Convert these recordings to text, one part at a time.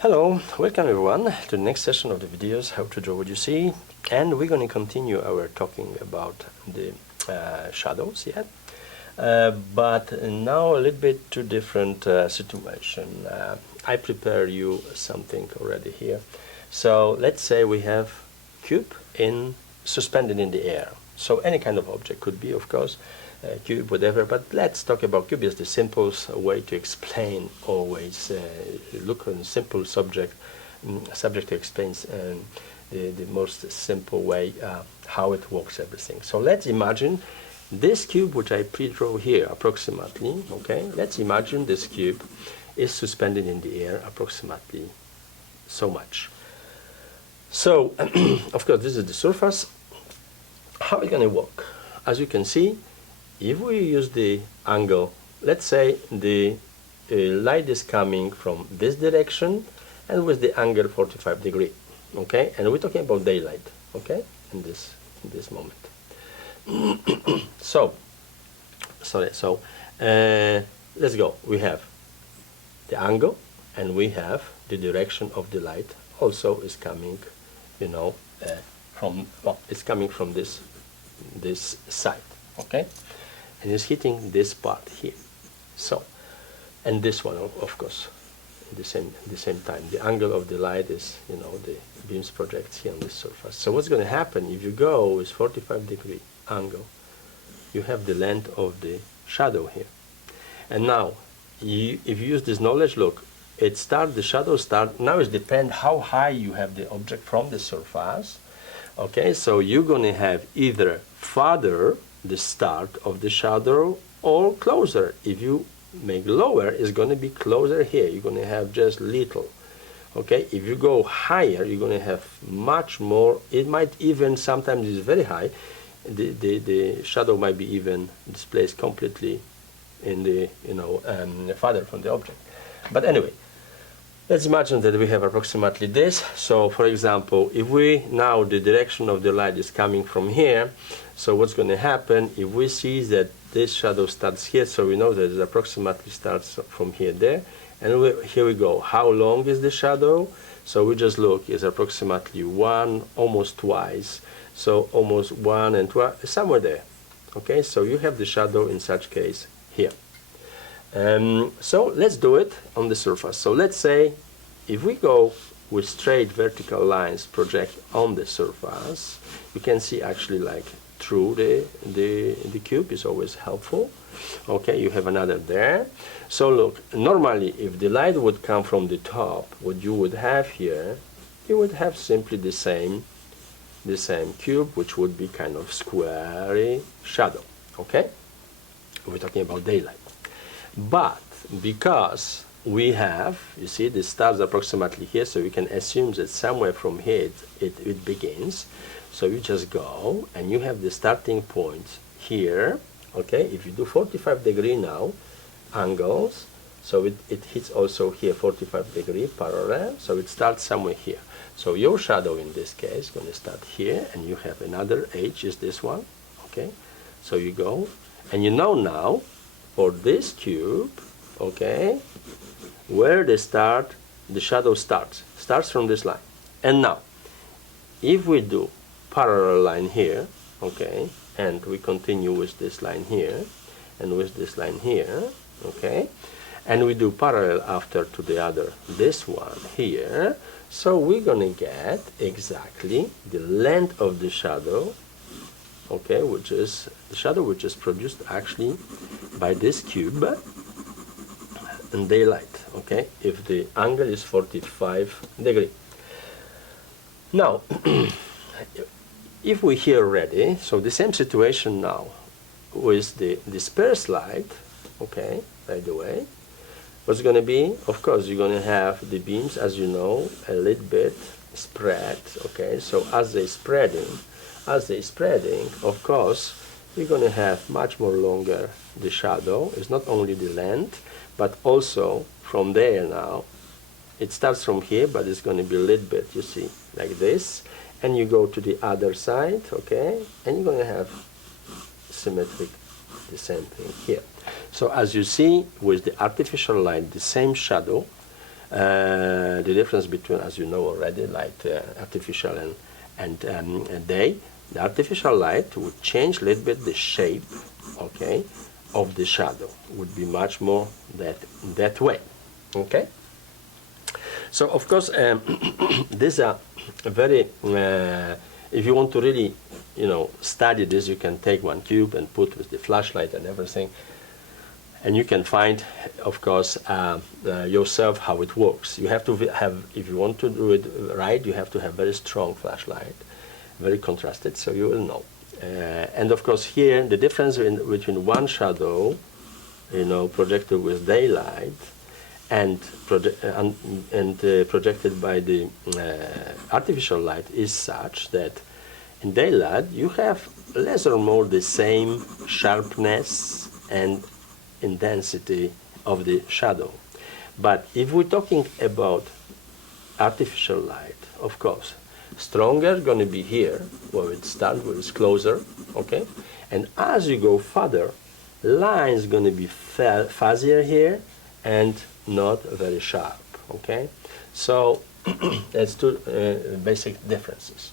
Hello, welcome everyone to the next session of the videos how to draw what you see, and we're going to continue our talking about the shadows yet, but now a little bit to different situation. I prepare you something already here. So let's say we have cube suspended in the air. So any kind of object could be, of course, cube, whatever, but let's talk about cube is the simplest way to explain always. Look on simple subject to explain the most simple way how it works, everything. So let's imagine this cube which I pre-draw here approximately, okay? Let's imagine this cube is suspended in the air approximately so much. So, of course, this is the surface. How is it going to work? As you can see, if we use the angle, let's say the light is coming from this direction and with the angle 45 degrees, okay? And we're talking about daylight, okay? In this moment. So let's go. We have the angle and we have the direction of the light. Also is coming, it's coming from this side, okay? And it's hitting this part here. So, and this one, of course, at the same time. The angle of the light is, the beams projects here on this surface. So what's going to happen if you go with 45-degree angle? You have the length of the shadow here. And now, if you use this knowledge, look, the shadow start. Now it depends how high you have the object from the surface. Okay, so you're going to have either farther the start of the shadow or closer. If you make lower, it's going to be closer here. You're going to have just little. Okay, if you go higher, you're going to have much more. It might even, sometimes it's very high, the shadow might be even displaced completely in the, farther from the object. But anyway, let's imagine that we have approximately this. So for example, if now the direction of the light is coming from here, so what's going to happen if we see that this shadow starts here, so we know that it approximately starts from here there, and here we go. How long is the shadow? So we just look, it's approximately one, almost twice, so almost one and twice, somewhere there. Okay, so you have the shadow in such case here. So let's do it on the surface. So let's say if we go with straight vertical lines project on the surface, you can see actually like through the cube is always helpful. Okay, you have another there. So look, normally if the light would come from the top, what you would have here, you would have simply the same cube, which would be kind of squarey shadow. Okay, we're talking about daylight. But because we have, you see, this starts approximately here, so we can assume that somewhere from here it begins. So you just go and you have the starting point here. Okay, if you do 45-degree now angles, so it hits also here 45-degree parallel, so it starts somewhere here. So your shadow in this case is going to start here, and you have another edge is this one. Okay, so you go and you know now for this cube, okay, where the shadow starts from this line. And now, if we do parallel line here, okay, and we continue with this line here, and with this line here, okay, and we do parallel after to the other, this one here, so we're gonna get exactly the length of the shadow, okay, which is the shadow which is produced actually by this cube in daylight, okay, if the angle is 45 degrees. Now, if we here already, so the same situation now with the dispersed light, okay, by the way, what's going to be, of course, you're going to have the beams, as you know, a little bit spread, okay, so as they're spreading, of course, you're going to have much more longer the shadow. It's not only the length, but also from there now, it starts from here, but it's going to be a little bit, you see, like this, and you go to the other side, okay, and you're going to have symmetric, the same thing here. So as you see with the artificial light, the same shadow, the difference between, as you know already, light artificial and day. The artificial light would change a little bit the shape, okay, of the shadow. Would be much more that way, okay. So of course, these are very. If you want to really, study this, you can take one cube and put with the flashlight and everything, and you can find, of course, yourself how it works. You have to have, if you want to do it right, you have to have very strong flashlight, very contrasted, so you will know. And of course, here the difference between one shadow, projected with daylight, and projected by the artificial light is such that in daylight you have less or more the same sharpness and intensity of the shadow. But if we're talking about artificial light, of course, stronger going to be here, where it starts, where it's closer, okay? And as you go further, lines going to be fuzzier here and not very sharp, okay? So that's two basic differences.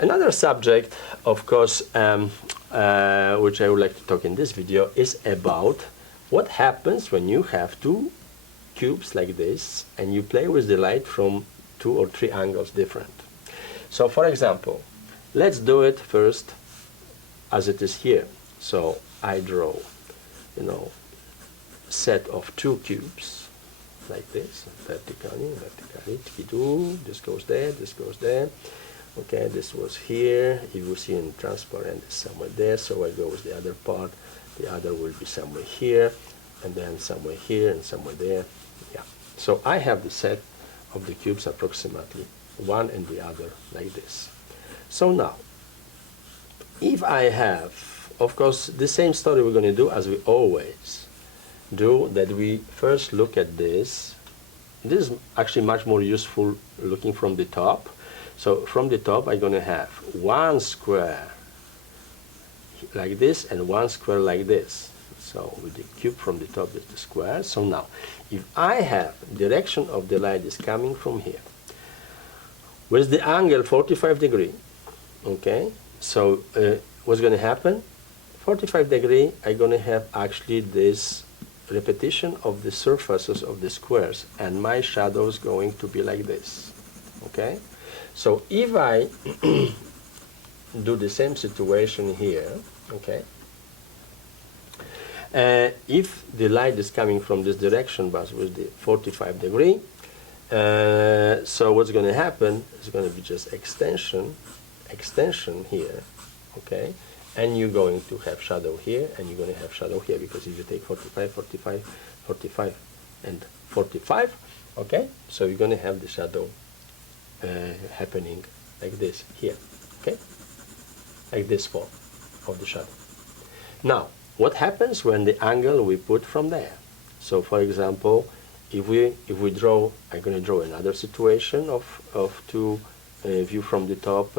Another subject, of course, which I would like to talk in this video, is about what happens when you have two cubes like this and you play with the light from 2 or 3 angles different. So for example, let's do it first as it is here. So I draw, set of 2 cubes like this, vertically, this goes there, this goes there. Okay, this was here. You will see in transparent it's somewhere there, so I go with the other part. The other will be somewhere here, and then somewhere here, and somewhere there. Yeah. So I have the set of the cubes approximately one and the other like this. So now, if I have, of course, the same story we're going to do as we always do, that we first look at this. This is actually much more useful looking from the top. So from the top, I'm going to have one square like this and one square like this. So with the cube from the top is the square. So now, if I have direction of the light is coming from here, with the angle 45 degree, okay, so what's going to happen? 45 degree, I'm going to have actually this repetition of the surfaces of the squares, and my shadow is going to be like this, okay? So if I do the same situation here, okay, if the light is coming from this direction but with the 45 degree, so what's going to happen is going to be just extension here, okay, and you're going to have shadow here and you're going to have shadow here, because if you take 45, 45, 45 and 45, okay, so you're going to have the shadow happening like this here, okay, like this form of the shadow. Now, what happens when the angle we put from there? So, for example, if we draw, I'm going to draw another situation of two view from the top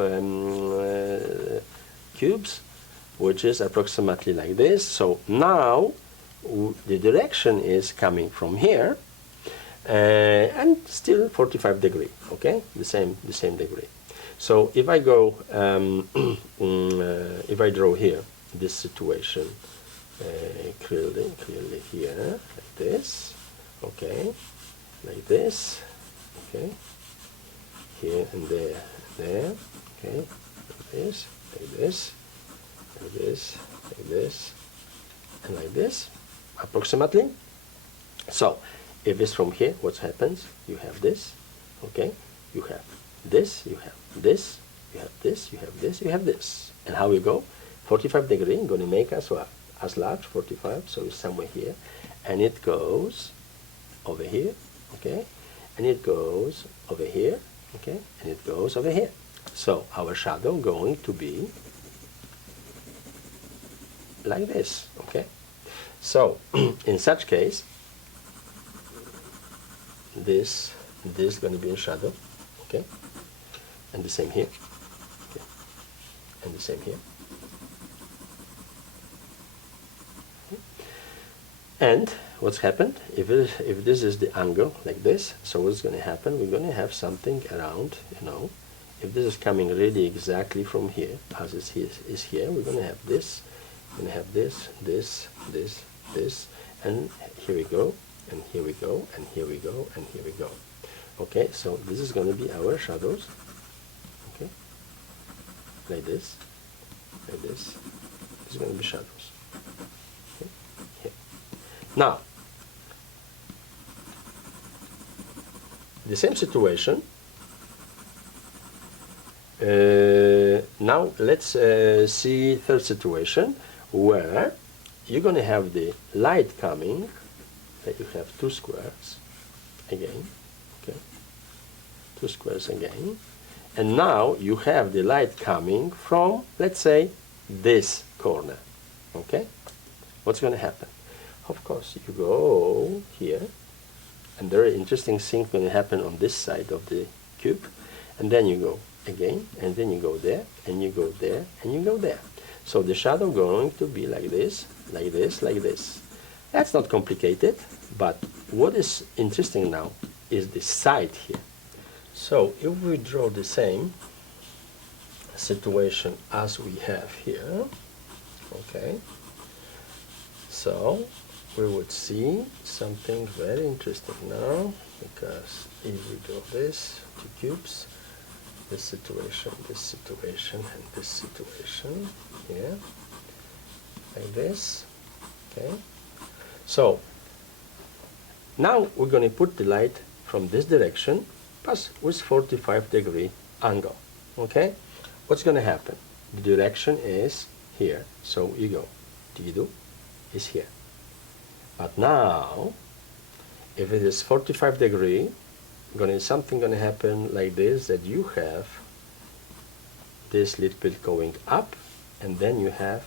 cubes, which is approximately like this. So now the direction is coming from here. And still 45 degree, okay, the same degree. So if I go, if I draw here this situation clearly here, like this, okay, like this, okay, here and there, okay, like this, like this, like this, like this, and like this, approximately. So if it's from here, what happens? You have this, okay? You have this, you have this, you have this, you have this, you have this. And how we go? 45 degree, going to make us what? As large, 45, so it's somewhere here. And it goes over here, okay? And it goes over here, okay? And it goes over here. So our shadow going to be like this, okay? So in such case, this is going to be in shadow, okay, and the same here, okay, and the same here. And what's happened, if this is the angle like this, so what's going to happen, we're going to have something around, you know, if this is coming really exactly from here, as is here, we're going to have this, we're going to have this, this, and here we go, and here we go, and here we go, and here we go. Okay, so this is going to be our shadows, okay, like this, this is going to be shadows. Okay? Here. Now, the same situation. Now let's see third situation where you're going to have the light coming. That you have two squares again, okay, two squares again, and now you have the light coming from, let's say, this corner. Okay, what's going to happen? Of course, you go here, and very interesting thing going to happen on this side of the cube, and then you go again, and then you go there, and you go there, and you go there. So the shadow going to be like this, like this, like this. That's not complicated, but what is interesting now is the side here. So if we draw the same situation as we have here, okay, so we would see something very interesting now, because if we draw this, two cubes, this situation, and this situation here, like this, okay. So now we're going to put the light from this direction, plus with 45-degree angle. Okay, what's going to happen? The direction is here, so you go. Tidu is here. But now, if it is 45-degree, something going to happen like this, that you have this little bit going up, and then you have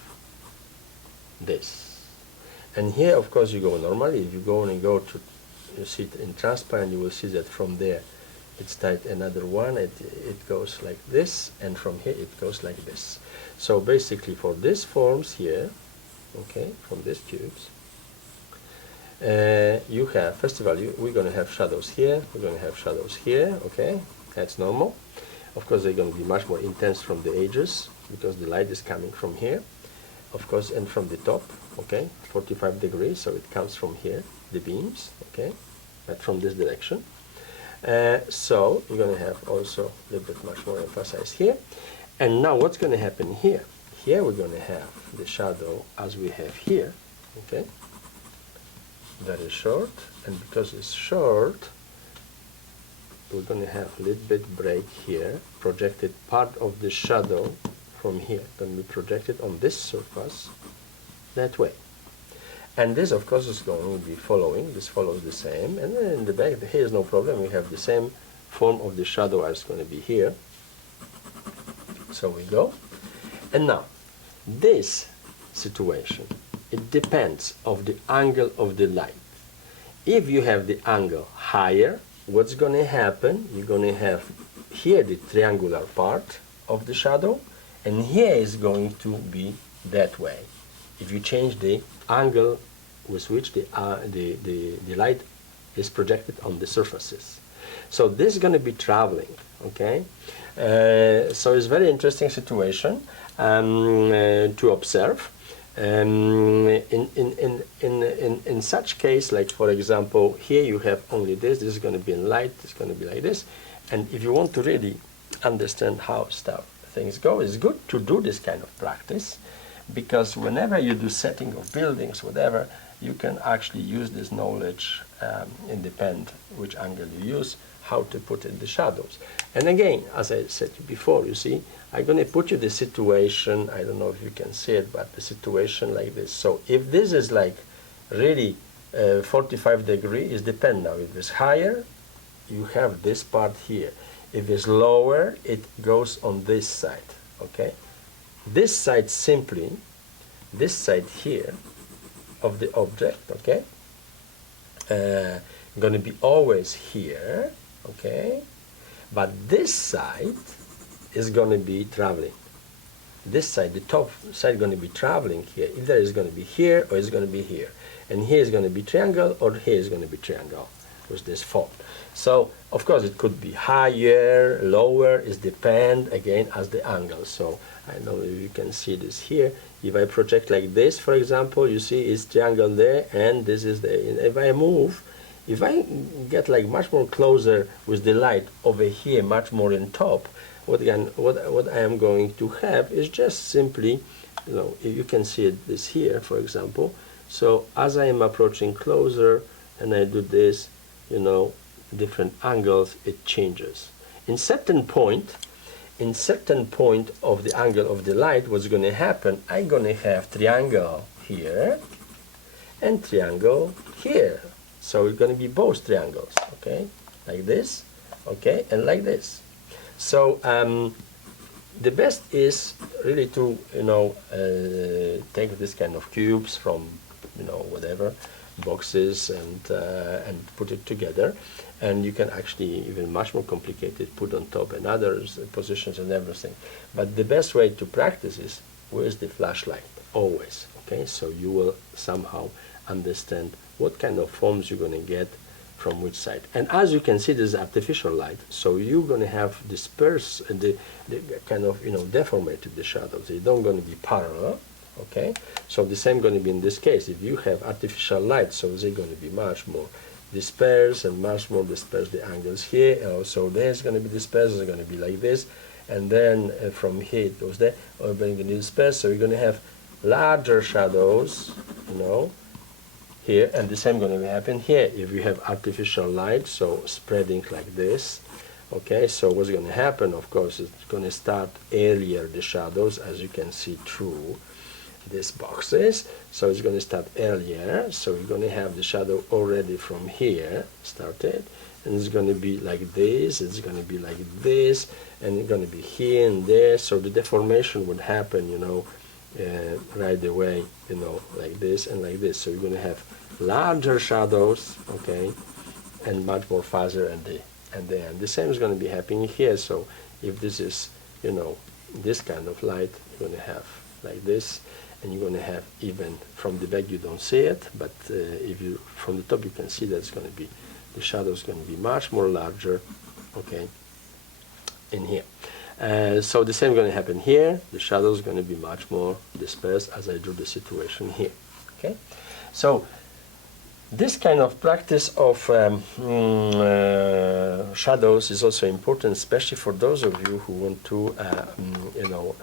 this. And here, of course, you go normally. If you go and go to, you see it in transparent, you will see that from there it's tight another one, it goes like this, and from here it goes like this. So basically for these forms here, okay, from these cubes, you have, first of all, we're going to have shadows here, we're going to have shadows here, okay, that's normal. Of course, they're going to be much more intense from the edges, because the light is coming from here, of course, and from the top, okay, 45 degrees, so it comes from here, the beams, okay, but from this direction. So we're going to have also a little bit much more emphasized here. And now what's going to happen here? Here we're going to have the shadow as we have here, okay, very short, and because it's short, we're going to have a little bit break here, projected part of the shadow from here, going to be projected on this surface that way. And this, of course, is going to be following, this follows the same, and then in the back, here is no problem, we have the same form of the shadow as going to be here. So we go, and now, this situation, it depends of the angle of the light. If you have the angle higher, what's going to happen? You're going to have here the triangular part of the shadow, and here is going to be that way. If you change the angle with which the light is projected on the surfaces. So this is going to be traveling, okay? So it's a very interesting situation to observe. In such case, like for example, here you have only this is going to be in light, it's going to be like this. And if you want to really understand how things go, it's good to do this kind of practice, because whenever you do setting of buildings, whatever, you can actually use this knowledge independent which angle you use, how to put in the shadows. And again, as I said before, you see, I'm going to put you the situation, I don't know if you can see it, but the situation like this. So if this is like really 45 degrees, it depends now. If it's higher, you have this part here. If it's lower, it goes on this side, okay? This side simply, this side here of the object, okay, going to be always here, okay, but this side is going to be traveling. this side, the top side, going to be traveling here. Either it's going to be here or it's going to be here. And here is going to be triangle, or here is going to be triangle with this form. So, of course, it could be higher, lower. It depends, again, as the angle. So, I don't know if you can see this here. If I project like this, for example, you see it's triangle there, and this is the. If I move, if I get like much more closer with the light over here, much more in top, what I am going to have is just simply, you know, you can see this here, for example. So as I am approaching closer and I do this, you know, different angles, it changes. In certain point of the angle of the light, what's going to happen, I'm going to have triangle here and triangle here. So it's going to be both triangles, okay, like this, okay, and like this. So the best is really to, you know, take this kind of cubes from, you know, whatever boxes and put it together, and you can actually even much more complicated put on top and others positions and everything. But the best way to practice is with the flashlight always. Okay, so you will somehow understand what kind of forms you're going to get from which side. And as you can see, this is artificial light, so you're going to have disperse the kind of, you know, deformated the shadows. They don't going to be parallel. Okay, so the same going to be in this case. If you have artificial light, so they're going to be much more dispersed and much more dispersed the angles here. And also there's going to be dispersed. It's going to be like this, and then from here it goes there. Or going to be dispersed. So you're going to have larger shadows, you know, here, and the same going to happen here. If you have artificial light, so spreading like this. Okay, so what's going to happen? Of course, it's going to start earlier the shadows, as you can see through these boxes. So it's going to start earlier, so you're going to have the shadow already from here started, and it's going to be like this, it's going to be like this, and it's going to be here and there. So the deformation would happen, you know, right away, you know, like this and like this. So you're going to have larger shadows, okay, and much more faster, and the same is going to be happening here. So if this is, you know, this kind of light, you're going to have like this, and you're going to have, even from the back you don't see it, but if you from the top you can see that it's going to be, the shadow is going to be much more larger, okay, in here. So the same is going to happen here. The shadow is going to be much more dispersed as I drew the situation here. Okay, so this kind of practice of shadows is also important, especially for those of you who want to, you know,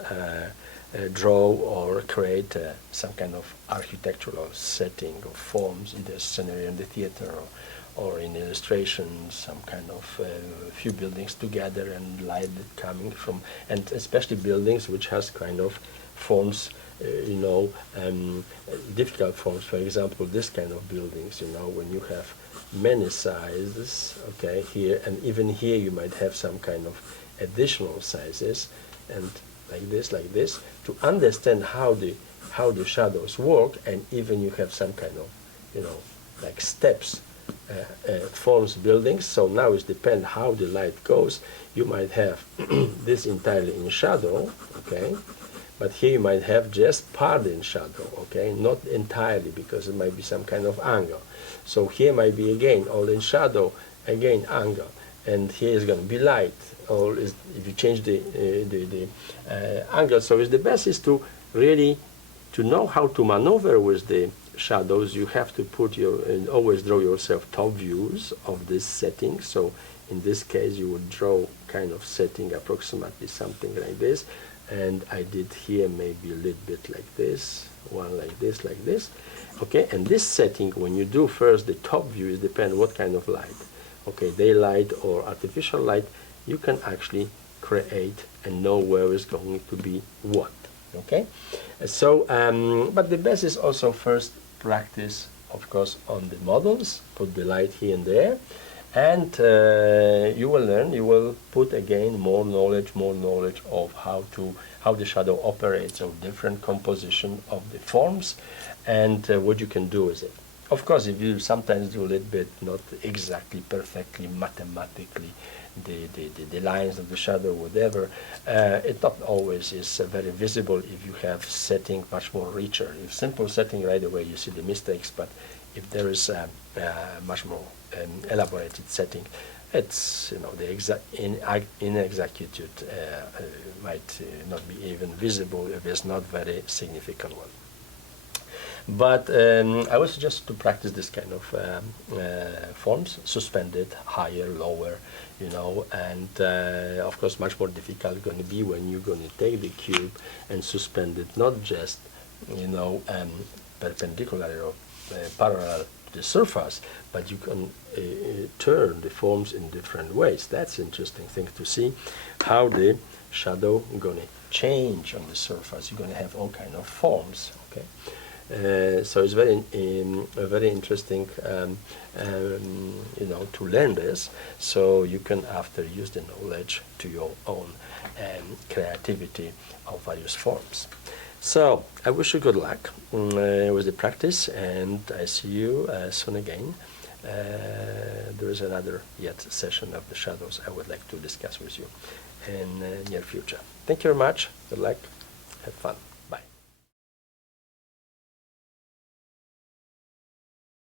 draw or create some kind of architectural setting of forms, either scenario in the theater or in illustration, some kind of few buildings together and light coming from, and especially buildings which has kind of forms, you know, difficult forms. For example, this kind of buildings, you know, when you have many sizes, okay, here, and even here you might have some kind of additional sizes, and like this, to understand how the shadows work, and even you have some kind of, you know, like steps, forms buildings. So now it depends how the light goes. You might have this entirely in shadow, okay, but here you might have just part in shadow, okay, not entirely, because it might be some kind of angle. So here might be again all in shadow, again angle, and here is going to be light. Or is, if you change the angle, so it's the best is to really to know how to maneuver with the shadows. You have to put your, and always draw yourself top views of this setting. So in this case you would draw kind of setting approximately something like this, and I did here maybe a little bit like this, one like this, okay. And this setting, when you do first the top view, it depends what kind of light, okay, daylight or artificial light, you can actually create and know where is going to be what, okay. So but the best is also first practice, of course, on the models, put the light here and there, and you will learn, you will put again more knowledge of how the shadow operates, of different composition of the forms, and what you can do with it. Of course, if you sometimes do a little bit, not exactly perfectly mathematically, the lines of the shadow, whatever, it not always is very visible if you have setting much more richer. If simple setting, right away you see the mistakes, but if there is a much more elaborated setting, it's, the inexactitude might not be even visible if it's not very significant one. But I would suggest to practice this kind of forms, suspended, higher, lower, and of course much more difficult going to be when you're going to take the cube and suspend it not just, perpendicular or parallel to the surface, but you can turn the forms in different ways. That's interesting thing to see, how the shadow going to change on the surface. You're going to have all kind of forms, okay? So it's very interesting, to learn this, so you can after use the knowledge to your own creativity of various forms. So I wish you good luck with the practice, and I see you soon again. There is another yet session of the shadows I would like to discuss with you in the near future. Thank you very much. Good luck. Have fun.